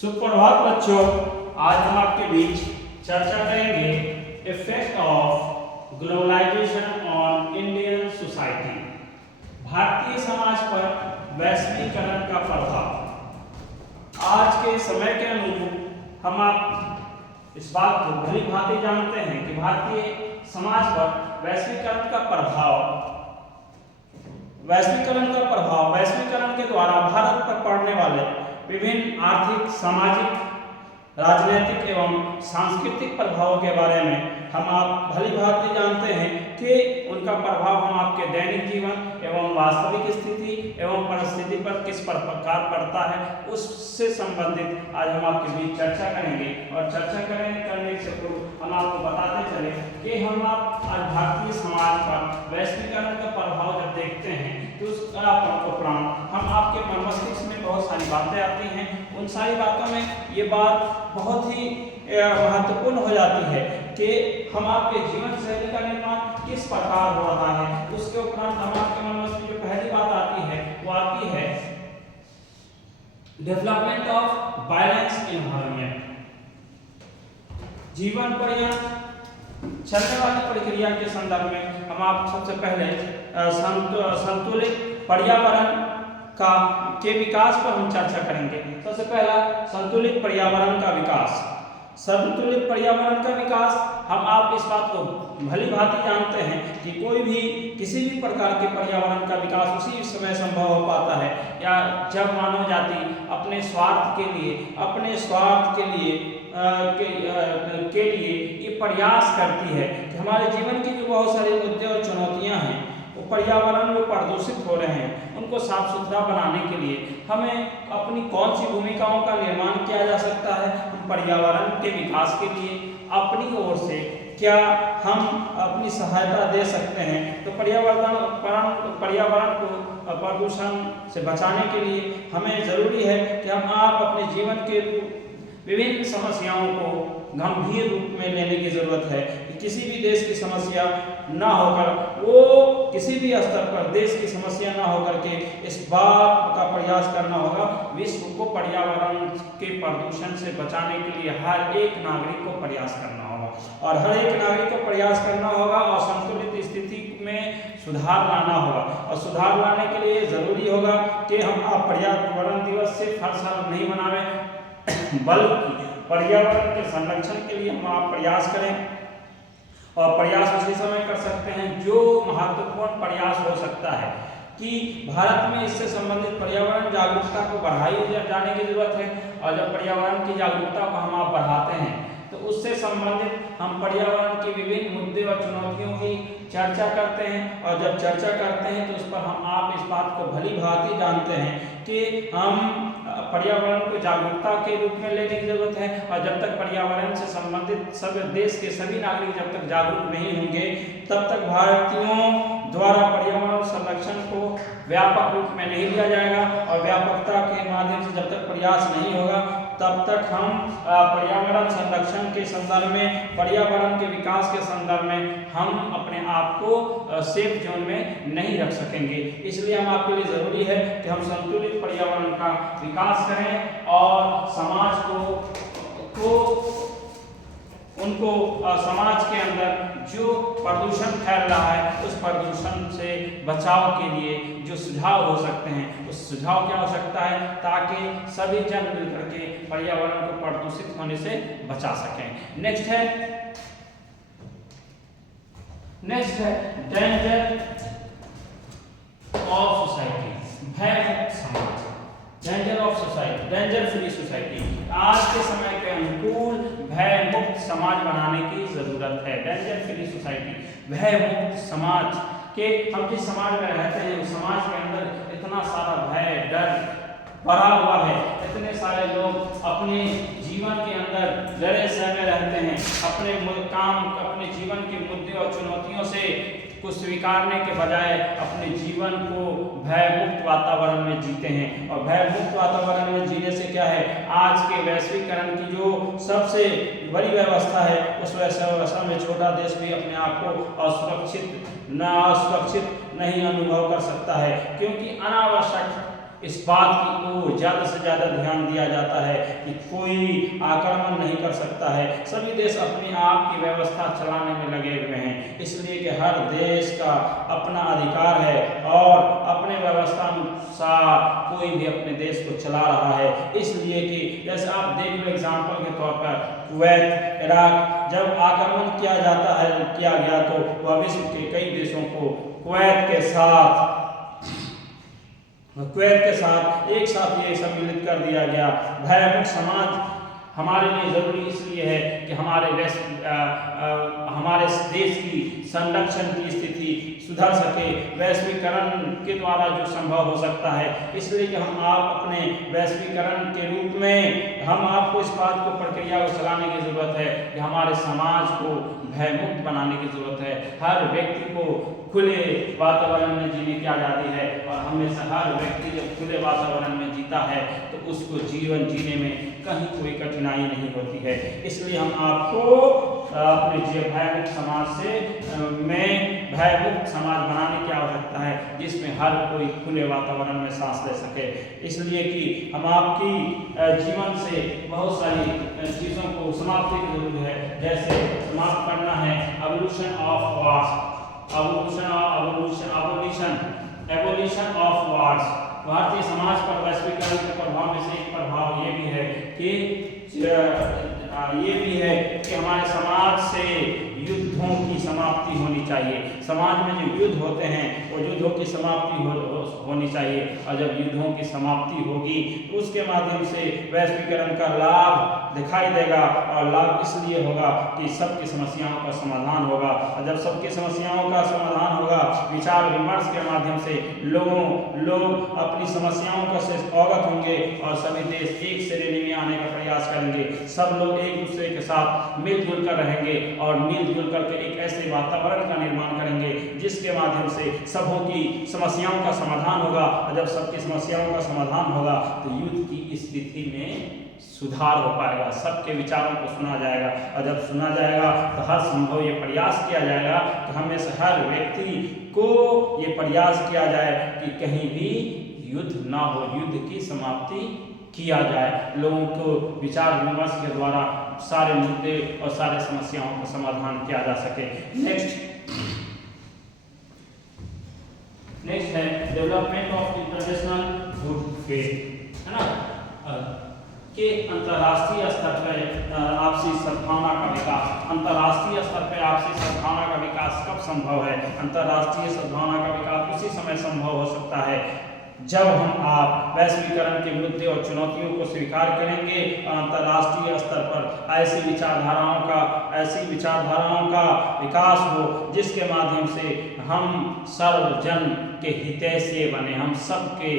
सुप्रभात बच्चों, आज हम आपके बीच चर्चा करेंगे effect of globalisation on Indian society, भारतीय समाज पर वैश्वीकरण का प्रभाव। आज के समय के अनुरूप हम आप इस बात को भली भांति जानते हैं कि भारतीय समाज पर वैश्वीकरण के द्वारा भारत पर पड़ने वाले विभिन्न आर्थिक, सामाजिक, राजनीतिक एवं सांस्कृतिक प्रभावों के बारे में हम आप भली भांति जानते हैं कि उनका प्रभाव हम आपके दैनिक जीवन एवं वास्तविक स्थिति एवं परिस्थिति पर किस प्रकार पड़ता है, उससे संबंधित आज हम आपके बीच चर्चा करेंगे। और चर्चा करने से पूर्व हम आपको बताते चले कि हम आप आज भारतीय समाज पर वैश्वीकरण का प्रभाव जब देखते हैं तो उसका उपरांत हम आपके मस्तिष्क में बहुत सारी बातें आती हैं। उन सारी बातों में ये बात बहुत ही महत्वपूर्ण हो जाती है कि हम आपके जीवन शैली का निर्माण किस प्रकार हो रहा है। उसके उपरांत हम आपके मन में जो पहली बात आती है वो आती है डेवलपमेंट ऑफ बैलेंस एनवायरनमेंट। जीवन पर्यंत चलने वाली प्रक्रिया के संदर्भ में हम आप सबसे पहले संतुलित पर्यावरण के विकास पर हम चर्चा करेंगे। सबसे पहला संतुलित पर्यावरण का विकास। संतुलित पर्यावरण का विकास हम आप इस बात को भली भांति जानते हैं कि कोई भी किसी भी प्रकार के पर्यावरण का विकास उसी समय संभव हो पाता है या जब मानव जाति अपने स्वार्थ के लिए ये प्रयास करती है कि हमारे जीवन की जो बहुत सारे मुद्दे और चुनौतियां हैं वो पर्यावरण में प्रदूषित हो रहे हैं, उनको साफ सुथरा बनाने के लिए हमें अपनी कौन सी भूमिकाओं का निर्माण किया जा सकता है। हम पर्यावरण के विकास के लिए अपनी ओर से क्या हम अपनी सहायता दे सकते हैं। तो पर्यावरण को प्रदूषण से बचाने के लिए हमें जरूरी है कि हम आप अपने जीवन के विभिन्न समस्याओं को गंभीर रूप में लेने की जरूरत है कि किसी भी देश की समस्या ना होकर किसी भी स्तर पर देश की समस्या ना होकर के इस बात का प्रयास करना होगा विश्व को पर्यावरण के प्रदूषण से बचाने के लिए हर एक नागरिक को प्रयास करना होगा और हर एक नागरिक को प्रयास करना होगा और संतुलित स्थिति में सुधार लाना होगा। और सुधार लाने के लिए जरूरी होगा कि हम पर्यावरण दिवस सिर्फ हर साल नहीं मनावें बल्कि पर्यावरण के संरक्षण के लिए हम आप प्रयास करें। और प्रयास उसी समय कर सकते हैं जो महत्वपूर्ण प्रयास हो सकता है कि भारत में इससे संबंधित पर्यावरण जागरूकता को बढ़ाई जाने की जरूरत है। और जब पर्यावरण की जागरूकता को हम आप बढ़ाते हैं तो उससे संबंधित हम पर्यावरण के विभिन्न मुद्दे और चुनौतियों की चर्चा करते हैं। और जब चर्चा करते हैं तो उस पर हम आप इस बात को भली भांति जानते हैं कि हम पर्यावरण को जागरूकता के रूप में लेने की जरूरत है। और जब तक पर्यावरण से संबंधित सब देश के सभी नागरिक जब तक जागरूक नहीं होंगे तब तक भारतीयों द्वारा पर्यावरण संरक्षण को व्यापक रूप में नहीं लिया जाएगा। और व्यापकता के माध्यम से जब तक प्रयास नहीं होगा तब तक हम पर्यावरण संरक्षण के संदर्भ में, पर्यावरण के विकास के संदर्भ में हम अपने आप को सेफ जोन में नहीं रख सकेंगे। इसलिए हम आपके लिए जरूरी है कि हम संतुलित पर्यावरण का विकास करें और समाज समाज के अंदर जो प्रदूषण फैल रहा है उस प्रदूषण से बचाव के लिए जो सुझाव हो सकते हैं उस सुझाव की आवश्यकता है ताकि सभी जन मिलकर के पर्यावरण को प्रदूषित होने से बचा सकें। नेक्स्ट है डेंजर ऑफ सोसाइटी, भयमुक्त समाज। Danger of society, danger free society. आज के समय के अनुकूल भयमुक्त समाज बनाने की जरूरत है। डेंजर फ्री सोसाइटी, भयमुक्त समाज के हम जिस समाज में रहते हैं उस समाज के अंदर इतना सारा भय, डर भरा हुआ है। इतने सारे लोग अपने जीवन के अंदर डरे सहमे रहते हैं, अपने जीवन के मुद्दे और चुनौतियों से को स्वीकारने के बजाय अपने जीवन को भयमुक्त वातावरण में जीते हैं। और भयमुक्त वातावरण में जीने से क्या है, आज के वैश्वीकरण की जो सबसे बड़ी व्यवस्था है उस व्यवस्था में छोटा देश भी अपने आप को असुरक्षित नहीं अनुभव कर सकता है। क्योंकि अनावश्यक इस बात की ओर ज़्यादा से ज़्यादा ध्यान दिया जाता है कि कोई आक्रमण नहीं कर सकता है। सभी देश अपने आप की व्यवस्था चलाने में लगे हुए हैं, इसलिए कि हर देश का अपना अधिकार है और अपने व्यवस्था अनुसार कोई भी अपने देश को चला रहा है। इसलिए कि जैसे आप देख लो एग्जाम्पल के तौर पर कुवैत, इराक जब आक्रमण किया गया तो वह विश्व के कई देशों को कुवैत के साथ एक साथ ये सम्मिलित कर दिया गया। भयमुक्त समाज हमारे लिए जरूरी इसलिए है कि हमारे देश की संरक्षण की स्थिति सुधर सके, वैश्वीकरण के द्वारा जो संभव हो सकता है। इसलिए कि हम आप अपने वैश्वीकरण के रूप में हम आपको इस बात को प्रक्रिया को चलाने की जरूरत है कि हमारे समाज को भयमुक्त बनाने की जरूरत है। हर व्यक्ति को खुले वातावरण में जीने की आज़ादी है और हमेशा हर व्यक्ति जब खुले वातावरण में जीता है तो उसको जीवन जीने में कहीं कोई कठिनाई नहीं होती है। इसलिए हम आपको अपने भयमुक्त समाज से भयमुक्त समाज बनाने की आवश्यकता है जिसमें हर कोई खुले वातावरण में सांस ले सके। इसलिए कि हम आपकी जीवन से बहुत सारी चीज़ों को समाप्ति की जरूरत है। जैसे समाप्त करना है एबोलिशन ऑफ वार्स। भारतीय समाज पर वैश्वीकरण के प्रभाव में से एक प्रभाव ये भी है कि हमारे समाज से युद्धों की समाप्ति होनी चाहिए। समाज में जो युद्ध होते हैं वो युद्धों की समाप्ति होनी चाहिए और जब युद्धों की समाप्ति होगी तो उसके माध्यम से वैश्वीकरण का लाभ दिखाई देगा और लाभ इसलिए होगा कि सबकी समस्याओं का समाधान होगा और जब सबकी समस्याओं का समाधान होगा विचार विमर्श के माध्यम से लोग अपनी समस्याओं का से अवगत होंगे और सभी देश एक श्रेणी में आने का प्रयास करेंगे। सब लोग एक दूसरे के साथ मिलजुल कर रहेंगे और मिलजुल करके एक ऐसे वातावरण का निर्माण करेंगे जिसके माध्यम से सबों की समस्याओं का समाधान होगा और जब सबकी समस्याओं का समाधान होगा तो युद्ध की स्थिति में सुधार हो पाएगा। सबके विचारों को सुना जाएगा और जब सुना जाएगा तो हर संभव ये प्रयास किया जाएगा कि हमें से हर व्यक्ति को ये प्रयास किया जाए कि कहीं भी युद्ध ना हो, युद्ध की समाप्ति किया जाए। लोगों को विचार विमर्श के द्वारा सारे मुद्दे और सारे समस्याओं का समाधान किया जा सके। नेक्स्ट है development of international good faith, है ना, कि अंतर्राष्ट्रीय स्तर पर आपसी सद्भावना का विकास। अंतर्राष्ट्रीय स्तर पर आपसी सद्भावना का विकास कब संभव है? अंतर्राष्ट्रीय सद्भावना का विकास उसी समय संभव हो सकता है जब हम आप वैश्वीकरण के मुद्दे और चुनौतियों को स्वीकार करेंगे और अंतर्राष्ट्रीय स्तर पर ऐसी विचारधाराओं का विकास हो जिसके माध्यम से हम सर्वजन के हितैषी बने, हम सबके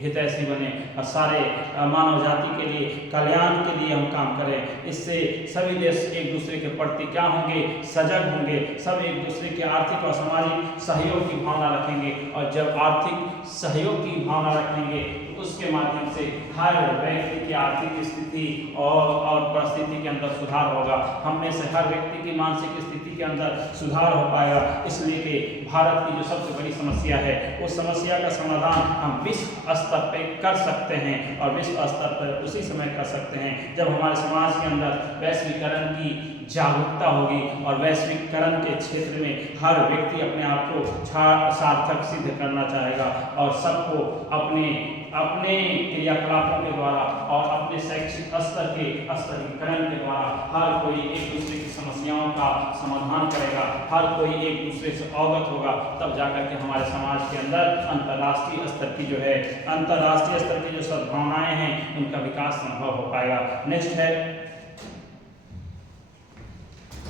हितैषी बने और सारे मानव जाति के लिए कल्याण के लिए हम काम करें। इससे सभी देश एक दूसरे के प्रति क्या होंगे? सजग होंगे। सब एक दूसरे के आर्थिक और सामाजिक सहयोग की भावना रखेंगे और जब आर्थिक सहयोग की भावना रखेंगे तो उसके माध्यम से हर व्यक्ति की आर्थिक स्थिति और परिस्थिति के अंदर सुधार होगा। हम में से हर व्यक्ति की मानसिक स्थिति के अंदर सुधार हो पाएगा। इसलिए कि भारत की जो सबसे बड़ी समस्या है उस समस्या का समाधान हम विश्व स्तर पर कर सकते हैं और विश्व स्तर पर उसी समय कर सकते हैं जब हमारे समाज के अंदर वैश्वीकरण की जागरूकता होगी और वैश्वीकरण के क्षेत्र में हर व्यक्ति अपने आप को सार्थक सिद्ध करना चाहेगा और सबको अपने क्रियाकलापों के द्वारा और अपने शैक्षिक स्तर के स्तरीकरण के द्वारा हर कोई एक दूसरे की समस्याओं का समाधान करेगा, हर कोई एक दूसरे से अवगत होगा, तब जाकर के हमारे समाज के अंदर अंतर्राष्ट्रीय स्तर की जो सद्भावनाएं हैं उनका विकास संभव हो पाएगा। नेक्स्ट है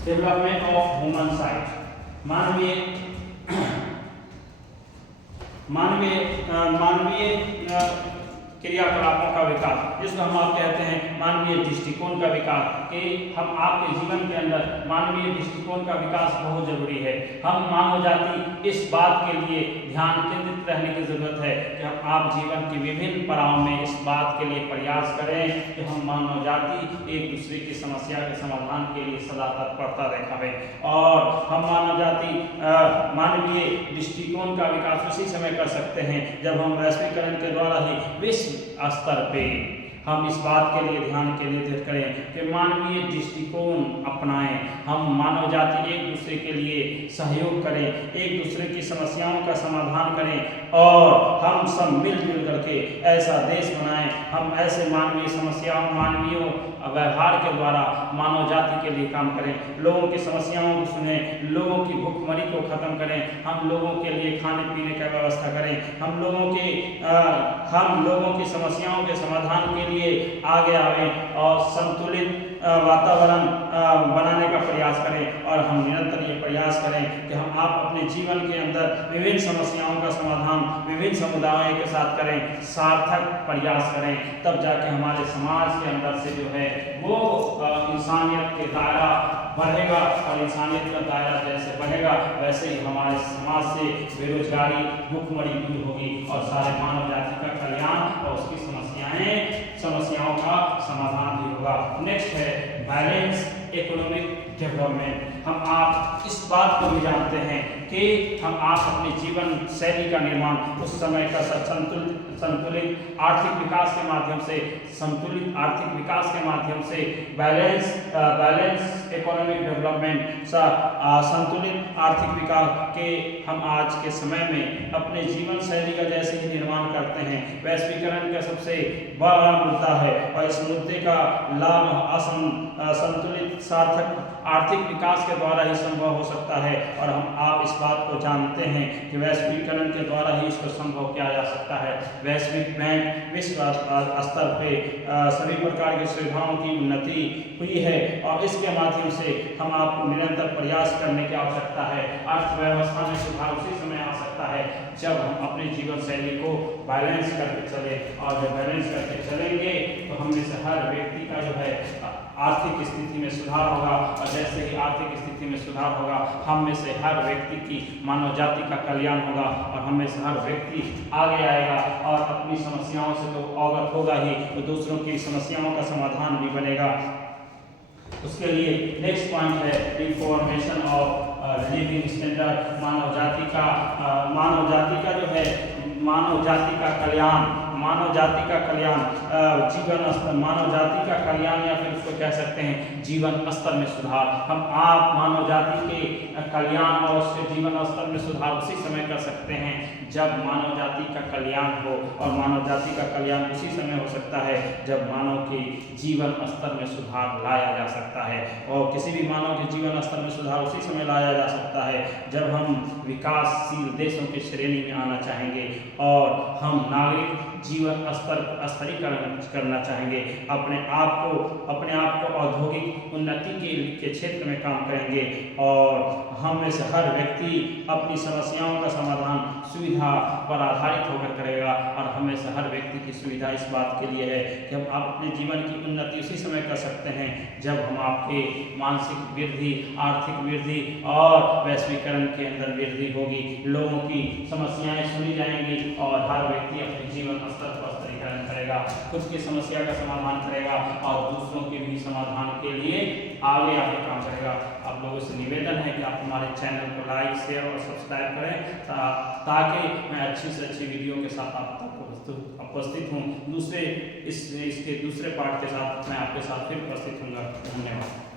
डेवलपमेंट ऑफ ह्यूमन साइट, मानवीय क्रियाकलापों का विकास, जिसको जिसको हम आप कहते हैं मानवीय दृष्टिकोण का विकास, कि हम आपके जीवन के अंदर मानवीय दृष्टिकोण का विकास बहुत जरूरी है। हम मानव जाति इस बात के लिए ध्यान केंद्रित रहने की जरूरत है कि हम आप जीवन के विभिन्न पड़ाव में इस बात के लिए प्रयास करें कि हम मानव जाति एक दूसरे की समस्या के समाधान के लिए सदा तत्परता दिखावे, और हम मानव जाति मानवीय दृष्टिकोण का विकास उसी समय कर सकते हैं जब हम वैश्वीकरण के द्वारा ही विश्व स्तर पे हम इस बात के लिए ध्यान केंद्रित करें कि मानवीय दृष्टिकोण अपनाएं, हम मानव जाति एक दूसरे के लिए सहयोग करें, एक दूसरे की समस्याओं का समाधान करें, और हम सब मिलजुल करके ऐसा देश बनाएं, हम ऐसे मानवीय समस्याओं मानवीय व्यवहार के द्वारा मानव जाति के लिए काम करें, लोगों की समस्याओं को सुनें, लोगों की भूखमरी को खत्म करें, हम लोगों के लिए खाने पीने का व्यवस्था करें, हम लोगों की समस्याओं के समाधान के लिए आगे आवें और संतुलित वातावरण बनाने का प्रयास करें, और हम निरंतर ये प्रयास करें कि हम आप अपने जीवन के अंदर विभिन्न समस्याओं का समाधान विभिन्न समुदायों के साथ करें, सार्थक प्रयास करें, तब जाके हमारे समाज के अंदर से जो है वो इंसानियत के दायरा बढ़ेगा, और इंसानियत का दायरा जैसे बढ़ेगा वैसे ही हमारे समाज से बेरोजगारी भूखमरी दूर होगी, और सारे मानव जाति का कल्याण और उसकी समस्याओं का समाधान भी होगा। नेक्स्ट है बैलेंस इकोनॉमिक डेवलपमेंट। हम आप इस बात को भी जानते हैं कि हम आप अपने जीवन शैली का निर्माण उस समय का संतुलित आर्थिक विकास के माध्यम से, संतुलित आर्थिक विकास के माध्यम से बैलेंस इकोनॉमिक डेवलपमेंट संतुलित आर्थिक विकास के हम आज के समय में अपने जीवन शैली का जैसे ही निर्माण करते हैं, वैश्वीकरण का सबसे बड़ा मुद्दा है, और इस मुद्दे का लाभ संतुलित सार्थक आर्थिक विकास के द्वारा ही संभव हो सकता है, और हम आप इस बात को जानते हैं कि वैश्वीकरण के द्वारा ही इसको संभव किया जा सकता है। वैश्विक बैंक विश्व स्तर पे सभी प्रकार की सुविधाओं की उन्नति हुई है, और इसके माध्यम से हम आपको निरंतर प्रयास करने की आवश्यकता है। अर्थव्यवस्था में सुधार उसी समय आ सकता है जब हम अपने जीवन शैली को बैलेंस करके चले, और जब बैलेंस करके चलेंगे तो हम में से हर व्यक्ति का जो है आर्थिक स्थिति में सुधार होगा, और जैसे ही आर्थिक स्थिति में सुधार होगा हम में से हर व्यक्ति की मानव जाति का कल्याण होगा, और हम में से हर व्यक्ति आगे आएगा और अपनी समस्याओं से तो अवगत होगा ही, तो दूसरों की समस्याओं का समाधान भी बनेगा। उसके लिए नेक्स्ट पॉइंट है रिफॉर्मेशन ऑफ लिविंग स्टैंडर्ड। मानव जाति का जो है मानव जाति का कल्याण, जीवन स्तर, मानव जाति का कल्याण, या फिर उसको कह सकते हैं जीवन स्तर में सुधार। हम आप मानव जाति के कल्याण और उसके जीवन स्तर में सुधार उसी समय कर सकते हैं जब मानव जाति का कल्याण हो, और मानव जाति का कल्याण उसी समय हो सकता है जब मानव के जीवन स्तर में सुधार लाया जा सकता है, और किसी भी मानव के जीवन स्तर में सुधार उसी समय लाया जा सकता है जब हम विकासशील देशों की श्रेणी में आना चाहेंगे, और हम नागरिक जीवन स्तरीकरण करना चाहेंगे, अपने आप को औद्योगिक उन्नति के क्षेत्र में काम करेंगे, और हम में से हर व्यक्ति अपनी समस्याओं का समाधान सुविधा पर आधारित होकर करेगा, और हम में से हर व्यक्ति की सुविधा इस बात के लिए है कि हम आप अपने जीवन की उन्नति उसी समय कर सकते हैं जब हम आपके मानसिक वृद्धि, आर्थिक वृद्धि और वैश्वीकरण के अंदर वृद्धि होगी, लोगों की समस्याएं सुनी जाएंगी, और हर व्यक्ति अपने जीवन स्तर पर स्तरीकरण करेगा, खुद की समस्या का समाधान करेगा, और दूसरों के भी समाधान के लिए आगे काम करेगा। आप लोगों से निवेदन है कि आप हमारे चैनल को लाइक, शेयर और सब्सक्राइब करें, ताकि मैं अच्छी से अच्छी वीडियो के साथ आप तक उपस्थित हूँ। इसके दूसरे पार्ट के साथ मैं आपके साथ फिर उपस्थित होऊंगा। धन्यवाद।